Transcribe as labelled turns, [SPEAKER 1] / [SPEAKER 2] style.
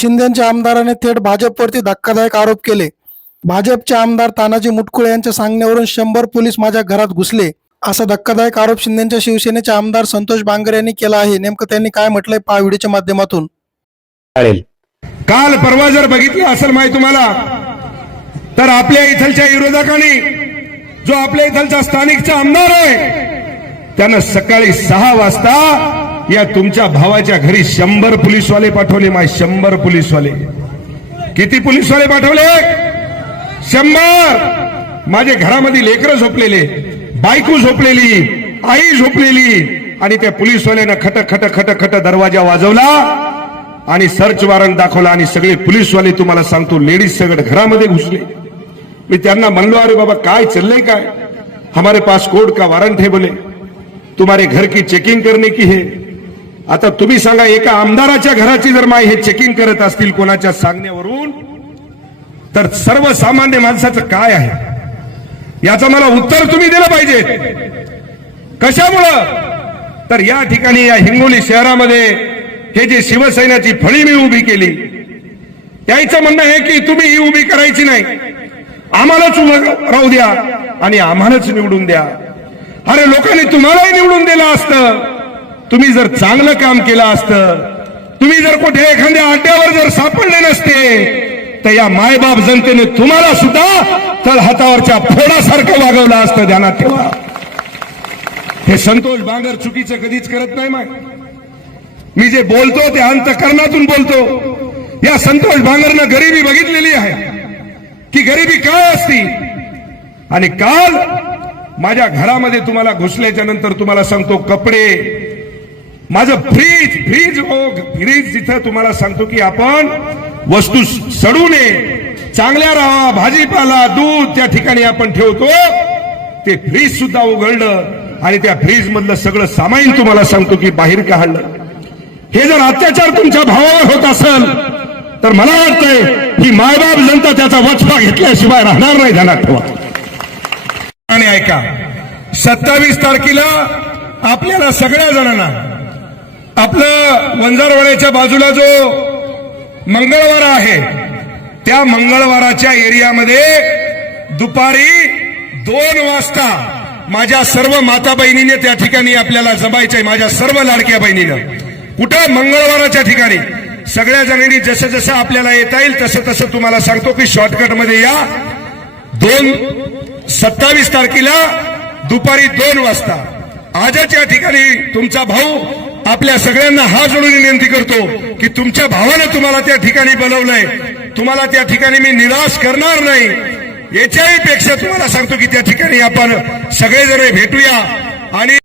[SPEAKER 1] शिंदेच्या आमदाराने थेट भाजपवरती धक्कादायक आरोप केले भाजपचे आमदार तानाजी मुटकुळे यांच्या सांगण्यावरून शंभर पोलीस माझ्या घरात घुसले असा धक्कादायक आरोप शिंदेच्या शिवसेनेचे आमदार संतोष बांगर यांनी केला आहे नेमकं त्यांनी काय म्हटलंय पा व्हिडिओच्या माध्यमातून
[SPEAKER 2] काल परवा जर बघितलं असेल माहिती तुम्हाला तर आपल्या इथलच्या विरोधकांनी जो आपल्या इथलचा स्थानिकचा आमदार आहे त्यानं सकाळी सहा वाजता या तुमच्या भावाच्या घरी शंभर पोलीसवाले पाठवले माय शंभर पोलीसवाले किती पोलीसवाले पाठवले शंभर माझे घरामध्ये लेकर झोपलेले बायको झोपलेली आई झोपलेली आणि त्या पोलीसवाल्यानं खट खट खट खट दरवाजा वाजवला आणि सर्च वॉरंट दाखवला आणि सगळे पोलीसवाले तुम्हाला सांगतो लेडीज सगळं घरामध्ये घुसले मी त्यांना म्हणलो अरे बाबा काय चाललंय काय हमारे पास कोर्ट का वारंट है बोले तुम्हारे घर की चेकिंग करने की है आता तुम्ही सांगा एका आमदाराच्या घराची जर माय हे चेकिंग करत असतील कोणाच्या सांगण्यावरून तर सर्वसामान्य माणसाचं काय आहे याचं मला उत्तर तुम्ही दिलं पाहिजे कशामुळं तर या ठिकाणी या हिंगोली शहरामध्ये हे जे शिवसेनेची फळी मी उभी केली त्याचं म्हणणं आहे की तुम्ही ही उभी करायची नाही आम्हालाच उभं राहू द्या आणि आम्हालाच निवडून द्या अरे लोकांनी तुम्हालाही निवडून दिलं असतं तुम्ही जर चांगलं काम केलं असतं तुम्ही जर कुठे एखाद्या आड्यावर जर सापडले नसते तर या मायबाप जनतेने तुम्हाला सुद्धा तर हातावरच्या फोडासारखं वागवलं असतं ध्यानात ठेवा हे संतोष बांगर चुकीचं कधीच करत नाही मी जे बोलतो ते अंतकरणातून बोलतो या संतोष बांगरनं गरिबी बघितलेली आहे की गरिबी काय असती आणि काल माझ्या घरामध्ये तुम्हाला घुसल्याच्या नंतर तुम्हाला सांगतो कपडे माझं फ्रीज फ्रीज हो फ्रीज जिथं तुम्हाला सांगतो की आपण वस्तू सडू नये चांगल्या राहा भाजीपाला दूध त्या ठिकाणी आपण ठेवतो ते फ्रीज सुद्धा उघडलं आणि त्या फ्रीज मधलं सगळं सामाईन तुम्हाला सांगतो की बाहेर काढलं हे जर अत्याचार तुमच्या भावावर होत असेल तर मला वाटतंय की मायबाप जनता त्याचा वचपा घेतल्याशिवाय राहणार नाही ध्यानात ठेवा आणि ऐका सत्तावीस तारखेला आपल्याला सगळ्या जणांना आपलं वंजारवाड्याच्या बाजूला जो मंगळवार आहे त्या मंगळवाराच्या एरियामध्ये दुपारी दोन वाजता माझ्या सर्व माता बहिणीने त्या ठिकाणी आपल्याला आहे माझ्या सर्व लाडक्या बहिणीनं कुठं मंगळवाराच्या ठिकाणी सगळ्या जणांनी जसं जसं आपल्याला येता येईल तसं तसं तुम्हाला सांगतो की शॉर्टकटमध्ये या दोन सत्तावीस तारखेला दुपारी दोन वाजता आजच या ठिकाणी तुमचा भाऊ आपल्या सगळ्यांना हा जोडून विनंती करतो की तुमच्या भावानं तुम्हाला त्या ठिकाणी बोलवलंय तुम्हाला त्या ठिकाणी मी निराश करणार नाही याच्याही पेक्षा तुम्हाला सांगतो की त्या ठिकाणी आपण सगळेजण भेटूया आणि